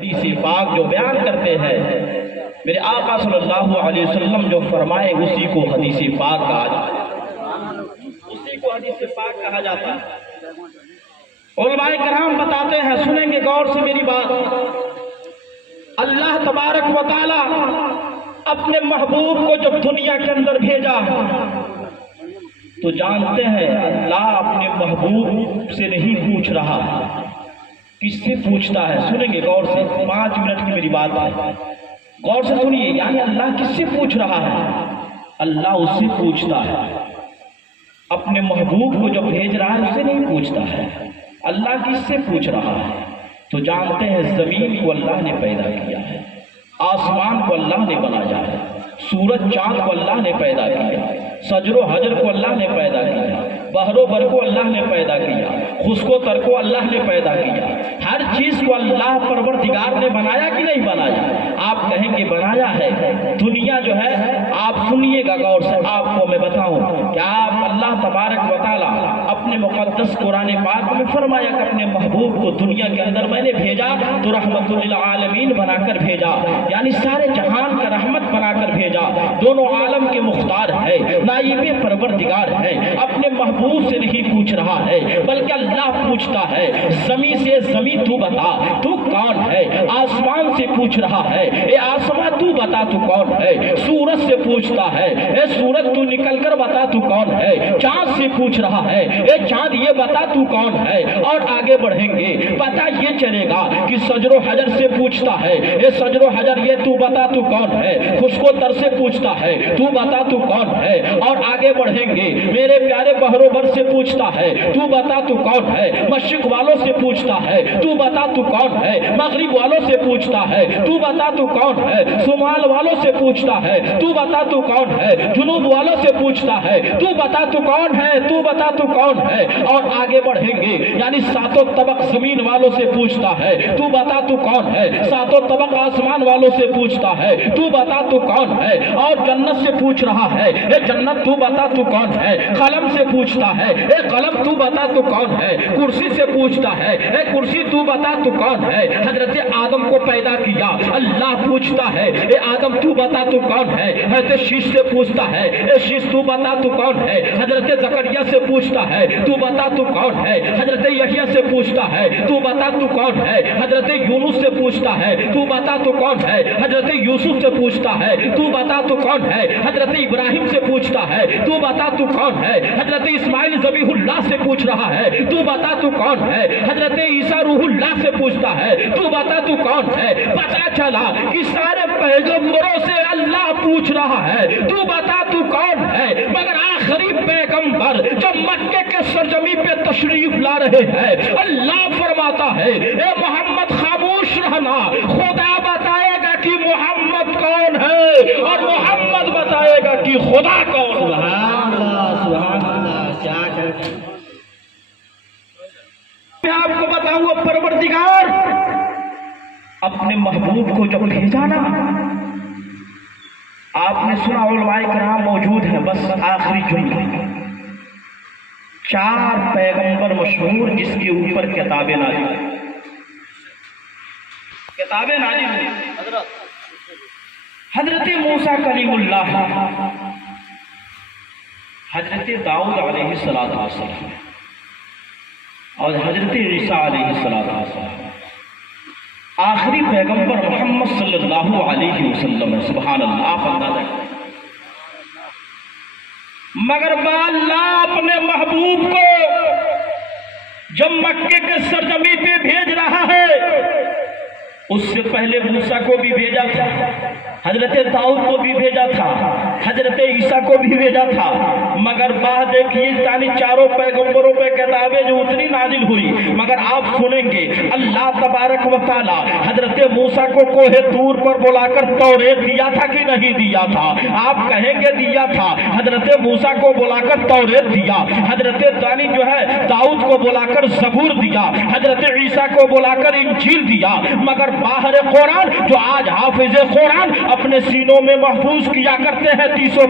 حدیث پاک جو بیان کرتے ہیں، میرے آقا صلی اللہ علیہ وسلم جو فرمائے اسی کو حدیث پاک کہا جاتا ہے، اسی کو حدیث پاک کہا جاتا ہے۔ علماء کرام بتاتے ہیں، سنیں گے غور سے میری بات، اللہ تبارک و تعالی اپنے محبوب کو جب دنیا کے اندر بھیجا تو جانتے ہیں اللہ اپنے محبوب سے نہیں پوچھ رہا، کس سے پوچھتا ہے؟ سنیں گے غور سے، 5 منٹ کی میری بات ہے، غور سے سنیے، یعنی اللہ کس سے پوچھ رہا ہے؟ اللہ اس سے پوچھتا ہے، اپنے محبوب کو جب بھیج رہا ہے اس سے نہیں پوچھتا ہے۔ اللہ کس سے پوچھ رہا ہے؟ تو جانتے ہیں زمین کو اللہ نے پیدا کیا ہے، آسمان کو اللہ نے بنایا ہے، سورج چاند کو اللہ نے پیدا کیا، شجر و حجر کو اللہ نے پیدا کیا، بحر و بر کو اللہ نے پیدا کیا، خشک و تر کو اللہ نے پیدا کیا، ہر چیز کو اللہ پروردگار نے بنایا کہ نہیں بنایا؟ آپ کہیں گے بنایا ہے۔ دنیا جو ہے، آپ سنیے گا غور سے، آپ کو میں بتاؤں کہ آپ اللہ تبارک و تعالیٰ اپنے مقدس قرآن پاک میں فرمایا کہ اپنے محبوب کو دنیا کے اندر میں نے بھیجا تو رحمت للعالمین بنا کر بھیجا، یعنی سارے جہان کا رحمت بنا کر بھیجا، دونوں عالم کے مختار ہے، نائب پروردگار ہے، اپنے محبوب سے نہیں پوچھ رہا ہے بلکہ اللہ پوچھتا ہے، زمین سے زمین تو بتا تو کون ہے، آسمان سے پوچھ رہا ہے، اے آسمان تو بتا تو کون ہے، سورج سے پوچھتا ہے، اے سورج تو نکل کر بتا تو کون ہے، چاند سے پوچھ رہا ہے، اے چاند یہ بتا تو کون ہے، اور آگے بڑھیں گے پتہ یہ چلے گا کہ شجر و حجر سے پوچھتا ہے، اے شجر و حجر یہ تو بتا تو کون ہے، خشک و تر سے پوچھتا ہے، تو بتا تو کون ہے، اور آگے بڑھیں گے میرے پیارے بحر و بر سے پوچھتا ہے، تو بتا تو کون ہے، مشرق والوں سے پوچھتا ہے، تو بتا تو کون ہے، مغرب والوں سے پوچھتا ہے، تو بتا تو کون ہے، شمال والوں سے پوچھتا ہے، تو بتا تو کون ہے، جنوب والوں سے پوچھتا ہے، تو بتا تو کون ہے، تو بتا تو کون ہے، اور آگے بڑھیں گے یعنی ساتوں طبق زمین والوں سے پوچھتا ہے، تو بتا تو کون ہے، ساتوں طبق آسمان والوں سے پوچھتا ہے، تو بتا تو کون ہے، اور جنت سے پوچھ رہا ہے، اے جنت تو بتا تو کون ہے، قلم سے پوچھتا ہے، اے قلم تو بتا تو کون ہے، کرسی سے پوچھتا ہے، اے کرسی تو بتا تو کون ہے، حضرت آدم کو پیدا کیا اللہ پوچھتا ہے، اے آدم تو بتا تو کون ہے، حضرت شیش سے پوچھتا ہے، اے شیش تو بتا تو کون ہے، حضرت زکریا سے پوچھتا ہے، تو بتا تو کون ہے، حضرت یحییٰ سے پوچھتا ہے، تو بتا تو کون ہے، حضرت یونس سے پوچھتا ہے، تو بتا تو کون ہے، حضرت یوسف سے پوچھتا ہے، تو بتا تو کون ہے، حضرت ابراہیم سے پوچھتا ہے، تو بتا تو کون ہے، حضرت اسماعیل ذبیح اللہ سے پوچھ رہا ہے، تو بتا تو کون ہے، حضرت عیسیٰ روح اللہ سے پوچھتا ہے، تو بتا تو کون ہے۔ پتا چلا کہ سارے پیغمبروں سے اللہ پوچھ رہا ہے، تو بتا تو کون ہے، مگر آخری پیغمبر جب مکے کے سرزمین پہ تشریف لا رہے ہیں اللہ فرماتا ہے، اے محمد خاموش رہنا، خدا بتائے گا کہ محمد کون ہے اور محمد بتائے گا کہ خدا کون ہے۔ سبحان اللہ، سبحان اللہ، کیا کریں۔ میں آپ کو بتاؤں پروردگار اپنے محبوب کو جب بھیجا نا، آپ نے سنا علماء کرام موجود ہیں، بس آخری جملہ، 4 پیغمبر مشہور جس کے اوپر کتابیں نازل ہوئی، کتابیں نازل ہوئی، حضرت موسیٰ کلیم اللہ، حضرت داؤد علیہ السلام اور حضرت عیسیٰ علیہ السلام، آخری پیغمبر محمد صلی اللہ علیہ وسلم ہے۔ سبحان اللہ، آپ اندازہ کریں، مگر اللہ اپنے محبوب کو جب مکے کے سرزمین پہ بھیج رہا ہے، اس سے پہلے موسیٰ کو بھی بھیجا تھا، حضرت داؤد کو بھی بھیجا تھا، حضرت عیسیٰ کو بھی بھیجا تھا، مگر بعد دیکھیے یعنی 4 پیغمبروں پہ کتابیں جو اتنی نازل ہوئی، مگر آپ سنیں گے اللہ تبارک و تعالی حضرت موسیٰ کو کوہ طور پر بلا کر توریت دیا تھا کہ نہیں دیا تھا؟ آپ کہیں گے دیا تھا۔ حضرت موسیٰ کو بلا کر توریت دیا، حضرت دانی جو ہے داؤد کو بلا کر زبور دیا، حضرت عیسیٰ کو بلا کر انجیل دیا، مگر باہر قرآن جو آج حافظ قرآن اپنے سینوں میں محفوظ کیا کرتے ہیں 30